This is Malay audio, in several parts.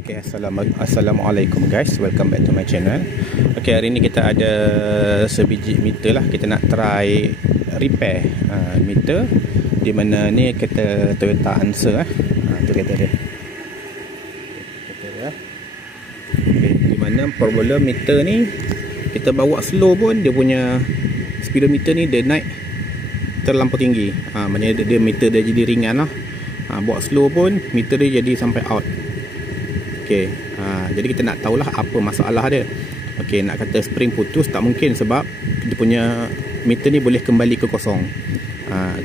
Okay, Assalamualaikum guys, welcome back to my channel. Okay, hari ni kita ada sebiji meter lah. Kita nak try repair meter di mana ni kereta Toyota Answer tu kereta dia. Okay, di mana problem meter ni kita bawa slow pun dia punya speedometer ni dia naik terlampau tinggi. Maknanya dia meter dia jadi ringan lah. Bawa slow pun meter dia jadi sampai out. Okay, jadi kita nak tahulah apa masalah dia. Okay, nak kata spring putus tak mungkin sebab dia punya meter ni boleh kembali ke kosong.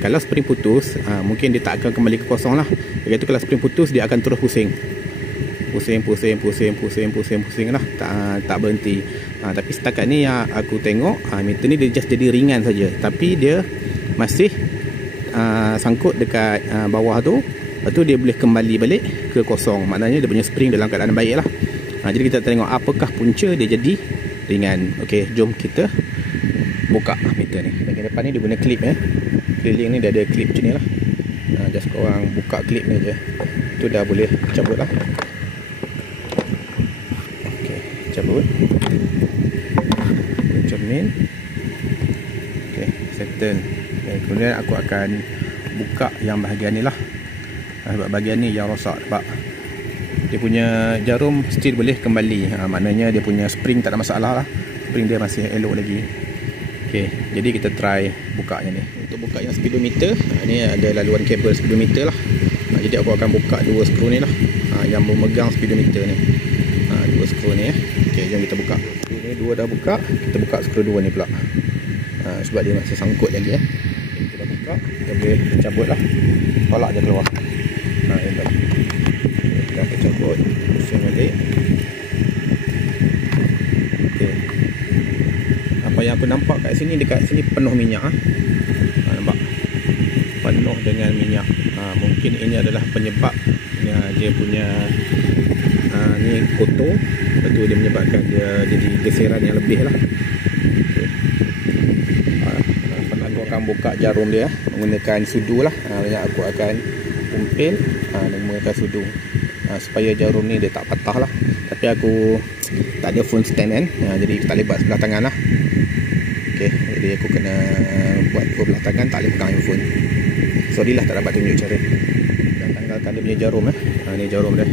Kalau spring putus, mungkin dia tak akan kembali ke kosong lah. Jadi kalau spring putus dia akan terus pusing lah, tak berhenti. Tapi setakat ni yang aku tengok, meter ni dia just jadi ringan saja, tapi dia masih sangkut dekat bawah tu. Lepas tu dia boleh kembali balik ke kosong. Maknanya dia punya spring dalam keadaan baik lah. Jadi kita tengok apakah punca dia jadi ringan. Okey, jom kita buka meter ni. Bahagian depan ni dia guna klip ya. Keliling ni dia ada klip macam ni lah. Just korang buka klip ni je, tu dah boleh cabut lah. Okey, cabut. Cermin. Okey, settle. Okay, kemudian aku akan buka yang bahagian ni lah. Sebab bahagian ni yang rosak. Sebab dia punya jarum still boleh kembali. Maknanya dia punya spring tak ada masalah lah. Spring dia masih elok lagi. Okay, jadi kita try bukanya ni. Untuk buka yang speedometer, ni ada laluan kabel speedometer lah. Jadi aku akan buka dua skru ni lah, yang memegang speedometer ni. Dua skru ni ya. Okay, jom kita buka. Skru ni dua dah buka. Kita buka skru dua ni pula. Sebab dia masih sangkut lagi ya. Okay, kita dah buka. Kita boleh cabut lah. Tolak je keluar. Kita akan cabut, pusing balik. Okay. Apa yang aku nampak kat sini, dekat sini penuh minyak. Nampak? Penuh dengan minyak. Mungkin ini adalah penyebab dia punya ni kotor. Lepas tu dia menyebabkan dia jadi geseran yang lebih lah. Okay. Aku akan buka jarum dia menggunakan sudu lah. Aku akan umpil dan menggunakan sudu supaya jarum ni dia tak patah lah. Tapi aku tak ada phone stand kan, jadi aku tak boleh buat sebelah tangan lah. Okay, jadi aku kena buat dua belah tangan, tak boleh pegang handphone. Sorry lah tak dapat tunjuk cara. Dan tanggalkan dia punya jarum ni jarum dia.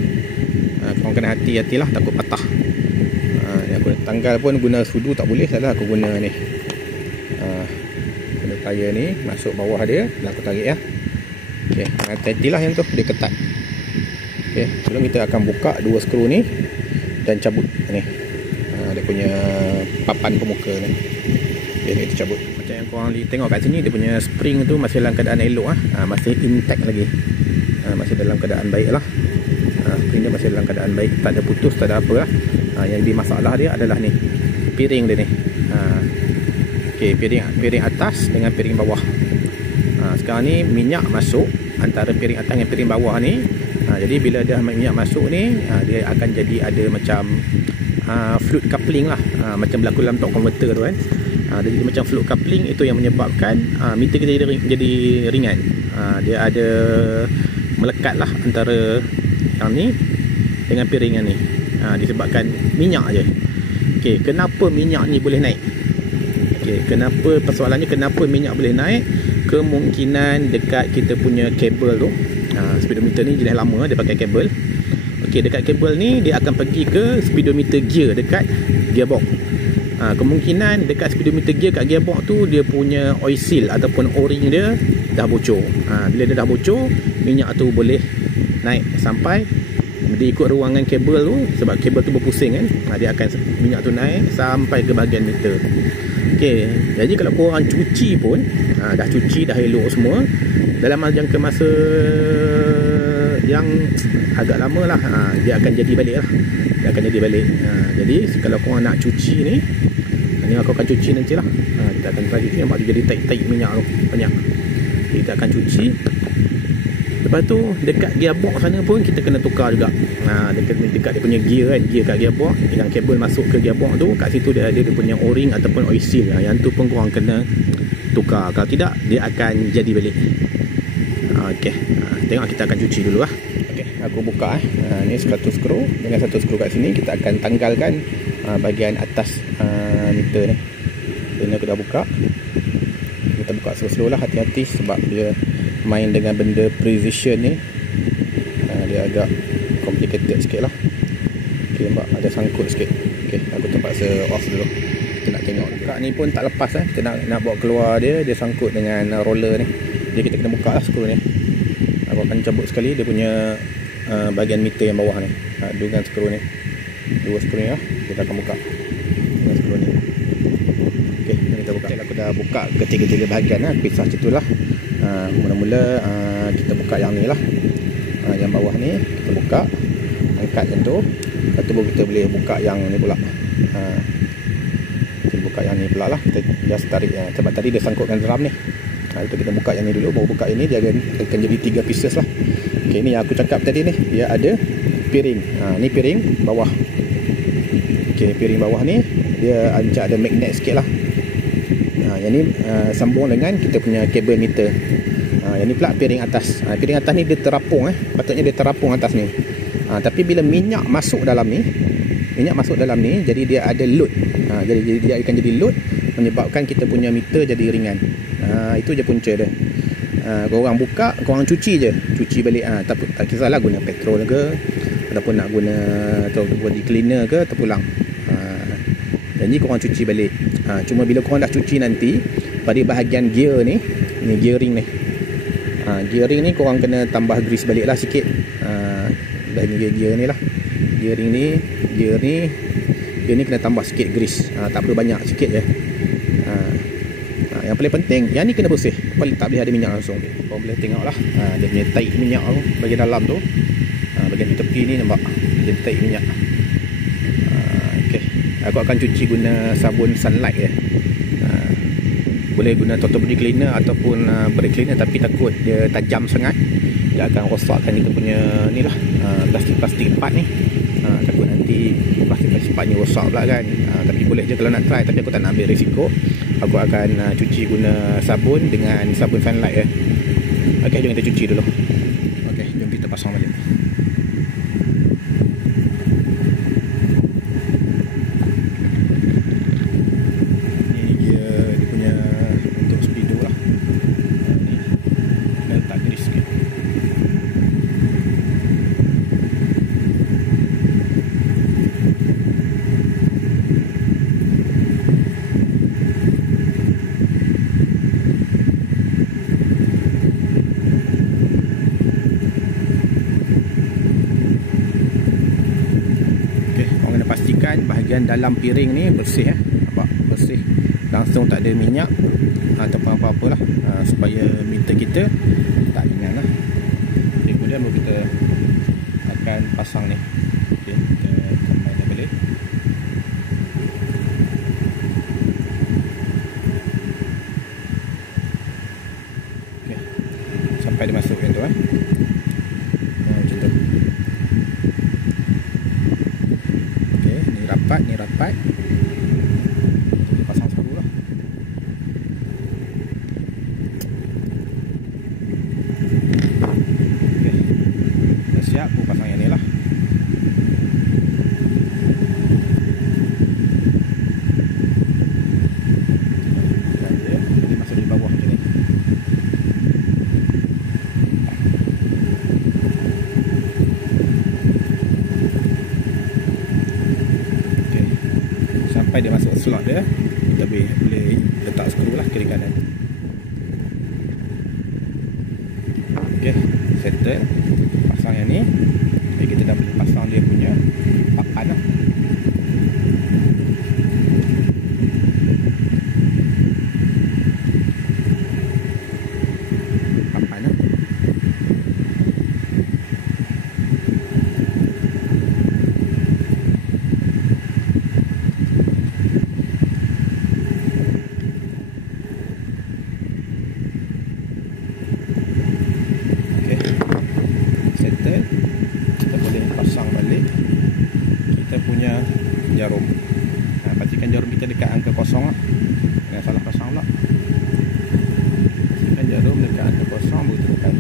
Korang kena hati-hatilah takut patah. Aku tanggal pun guna sudu tak boleh, salah aku guna ni guna tayar ni masuk bawah dia dan aku tarik ya. Okay, hati-hatilah yang tu, dia ketat. Okay, sebelum kita akan buka dua skru ni dan cabut ni dia punya papan pemuka ni. Okay, kita cabut. Macam yang korang tengok kat sini, dia punya spring tu masih dalam keadaan elok masih intact lagi, masih dalam keadaan baik lah. Spring dia masih dalam keadaan baik, tak ada putus, tak ada apa lah. Yang jadi masalah dia adalah ni piring dia ni. Okay, piring atas dengan piring bawah. Sekarang ni minyak masuk antara piring atas dengan piring bawah ni. Jadi bila dah minyak masuk ni, dia akan jadi ada macam fluid coupling lah, macam berlaku dalam torque converter tu kan. Jadi macam fluid coupling itu yang menyebabkan meter kita jadi ringan. Dia ada melekat lah antara yang ni dengan piring yang ni, disebabkan minyak je. Okay, kenapa minyak ni boleh naik? Okay, kenapa, persoalannya kenapa minyak boleh naik? Kemungkinan dekat kita punya kabel tu, speedometer ni jenis lama dia pakai kabel. Okey, dekat kabel ni dia akan pergi ke speedometer gear dekat gearbox. Kemungkinan dekat speedometer gear kat gearbox tu dia punya oil seal ataupun o-ring dia dah bocor. Bila dia dah bocor, minyak tu boleh naik sampai dia ikut ruangan kabel tu, sebab kabel tu berpusing kan. Dia akan minyak tu naik sampai ke bahagian meter. Okey, jadi kalau korang cuci pun, dah cuci, dah elok semua, dalam jangka masa yang agak lama lah, dia akan jadi balik lah. Dia akan jadi balik. Jadi kalau korang nak cuci ni aku akan cuci nanti lah. Kita akan try cuci, nampak dia jadi taik-taik minyak tu banyak. Jadi kita akan cuci. Lepas tu dekat gearbox sana pun kita kena tukar juga. Dekat dia punya gear kan, gear kat gearbox, yang kabel masuk ke gearbox tu, kat situ dia ada dia punya o-ring ataupun oil seal. Yang tu pun korang kena tukar, kalau tidak dia akan jadi balik. Okey, tengok kita akan cuci dulu lah. Okey, aku buka ni satu skru. Dengan satu skru kat sini kita akan tanggalkan bahagian atas meter ni. Ini aku dah buka. Kita buka slow-slow lah, hati-hati sebab dia main dengan benda precision ni. Dia agak complicated sikit lah. Ok, nampak ada sangkut sikit. Ok, aku terpaksa off dulu. Kita nak tengok. Buka ni pun tak lepas Kita nak bawa keluar dia sangkut dengan roller ni. Jadi kita kena buka lah skru ni. Aku akan cabut sekali dia punya bahagian meter yang bawah ni. Dengan skru ni. Dua skru ni lah. Kita akan buka dengan skru ni. Ok, kita buka. Aku dah buka ketiga-tiga bahagian lah. Pisah macam tu lah. Mula-mula kita buka yang ni lah. Yang bawah ni kita buka, angkat macam tu. Lepas tu baru kita boleh buka yang ni pula. Kita buka yang ni pula lah. Kita just tarik sebab tadi dia sangkutkan drum ni. Itu kita buka yang ni dulu, baru buka ini. Dia akan jadi 3 pieces lah. Ok, ni yang aku cakap tadi ni, dia ada piring. Ni piring bawah. Ok, piring bawah ni dia macam ada magnet sikit lah. Yang ni sambung dengan kita punya kabel meter. Yang ni pula piring atas. Piring atas ni dia terapung patutnya dia terapung atas ni. Tapi bila minyak masuk dalam ni, jadi dia ada load. Jadi dia akan jadi load, menyebabkan kita punya meter jadi ringan. Itu je punca dia. Korang buka, korang cuci je, cuci balik. Tak kisahlah guna petrol ke ataupun nak guna body cleaner ke, terpulang. Jadi korang cuci balik. Cuma bila korang dah cuci nanti, pada bahagian gear ni gearing ni. Gearing ni korang kena tambah grease balik lah sikit. Bahagian gear ni lah. Gearing ni, gear ni kena tambah sikit grease. Tak perlu banyak, sikit je. Yang paling penting, yang ni kena bersih. Tak boleh ada minyak langsung. Korang boleh tengok lah. Dia punya taik minyak tu bahagian dalam tu. Bahagian tepi ni nampak dia taik minyak. Okay. Aku akan cuci guna sabun sunlight je. Boleh guna total body cleaner ataupun brake cleaner, tapi takut dia tajam sangat, dia akan rosakkan kita punya ni lah, plastik-plastik part ni. Takut nanti plastik-plastik part ni rosak pula kan. Tapi boleh je kalau nak try, tapi aku tak nak ambil risiko. Aku akan cuci guna sabun dengan sabun sunlight ya. Ok, jom kita cuci dulu. Ok, jom kita pasang balik. Pastikan bahagian dalam piring ni bersih nampak bersih, langsung tak ada minyak ataupun apa-apalah, supaya meter kita tak ringan lah. Okay, kemudian baru kita akan pasang ni. Okay, kita combine dia balik. Okay, sampai dia masuk macam tu macam tu. Ni rapat, kita pasang skru lah. Okay, dah siap, aku pasang yang ni lah. Dan dia masuk di bawah macam ni. Sampai dia masuk slot dia, kita boleh letak skru lah kiri kanan. Ok, settle. Pasang yang ni. Jadi kita dah boleh pasang dia punya papan lah. Papan lah. Kita boleh pasang balik kita punya jarum. Pastikan jarum kita dekat angka kosong lah. Jangan salah pasang pula. Pastikan jarum dekat angka kosong, baru tekan.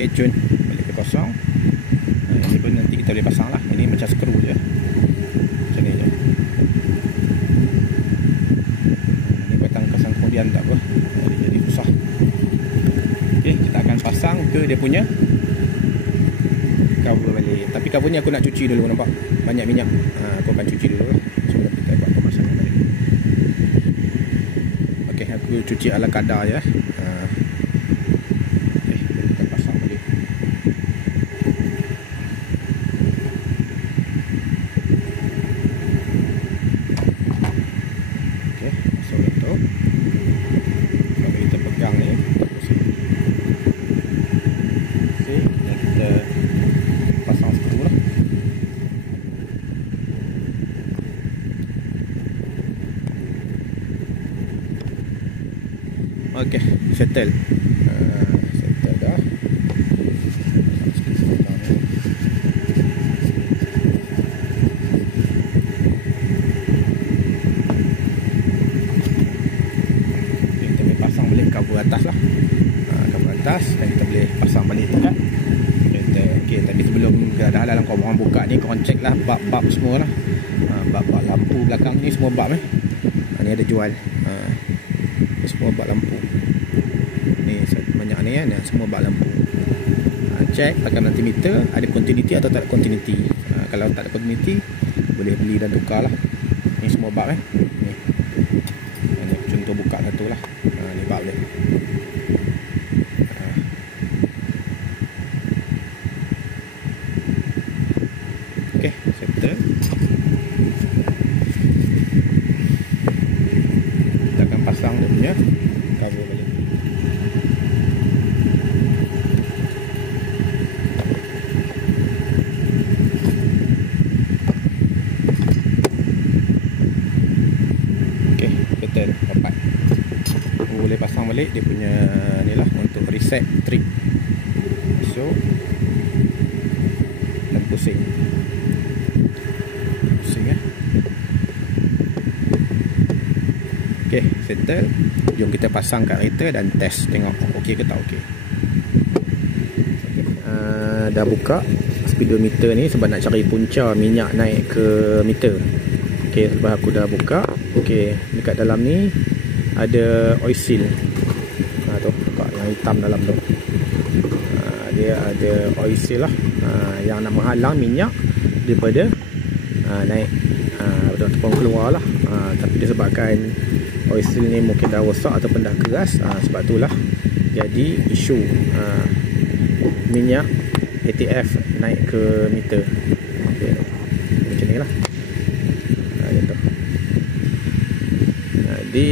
Okey, cun balik ke kosong. Ini pun nanti kita boleh pasang lah. Ini macam skru je, macam ni je. Ini batang pasang kemudian tak apa, jadi susah. Okey, kita akan pasang ke dia punya cover balik. Tapi cover ni aku nak cuci dulu, nampak banyak minyak. Aku akan cuci dulu lah sebelum kita buat pemasangan balik. Okey, aku cuci ala kadar je. Okey, kita pasang balik. Okey, masuk betul. Kalau kita pegang ni, okey, dan kita pasang skru lah. Okey, settle. Settle dah. Okay, kita boleh pasang balik cover atas lah. Cover atas, dan kita boleh pasang balik dekat kereta. Okey, tapi sebelum dah dalam korang buka ni, korang check lah bab-bab semua lah. Bab-bab lampu belakang ni semua bab ni ada jual. Semua bab lampu ni banyak ni kan, semua bab lampu. Check pakai multimeter ada continuity atau tak ada continuity. Kalau tak ada continuity boleh beli dan tukar lah. Ni semua bab ni. Ni contoh buka satu lah. Ni bab dia. Okey, settle. Kita akan pasang dia punya cover balik. Okey, settle, dapat. Boleh pasang balik dia punya ni lah untuk reset trip. Masuk dan pusing. Okey, settle. Jom kita pasang kat kereta dan test, tengok okey ke tak okey. Dah buka speedometer ni sebab nak cari punca minyak naik ke meter. Okey, sebab aku dah buka. Okey, dekat dalam ni ada oil seal. Tu buka yang hitam dalam tu. Dia ada oil seal lah, yang nak menghalang minyak daripada naik ataupun keluar lah. Tapi disebabkan oil seal ni mungkin dah rosak ataupun dah keras, sebab itulah jadi isu minyak ATF naik ke meter. Okay. Macam ni lah. Gitu. Jadi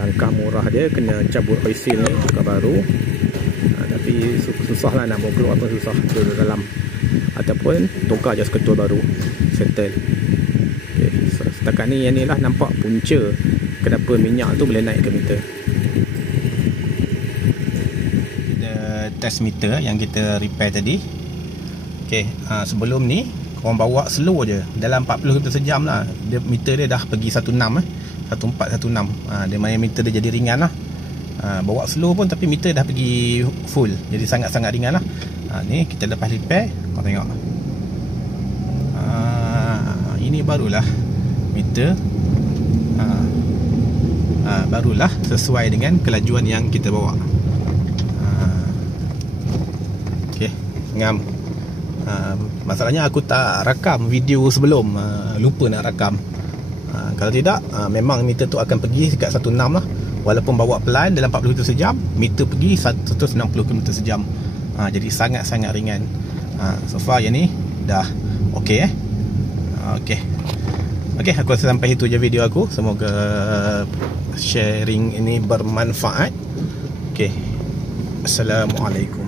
langkah murah dia kena cabut oil seal ni, tukar baru. Tapi susah lah nak bawa keluar pun susah duduk dalam, ataupun tukar je ketul baru, settle. Okay. So, setakat ni yang ni lah nampak punca kenapa minyak tu boleh naik ke meter. Test meter yang kita repair tadi. Okey, sebelum ni korang bawa slow je dalam 40 km sejam lah. Dia meter dia dah pergi 16 1416. Dia main meter dia jadi ringan lah. Bawa slow pun tapi meter dah pergi full, jadi sangat-sangat ringan lah. Ni kita lepas repair, kau tengok. Ini barulah meter. Barulah sesuai dengan kelajuan yang kita bawa. Okey, ngam. Masalahnya aku tak rakam video sebelum, lupa nak rakam. Kalau tidak, memang meter tu akan pergi dekat 16 lah. Walaupun bawa pelan dalam 40 km sejam, meter pergi 160 km sejam. Jadi sangat-sangat ringan. So far yang ni dah okey. Okey, aku rasa sampai itu je video aku. Semoga sharing ini bermanfaat. Okey, Assalamualaikum.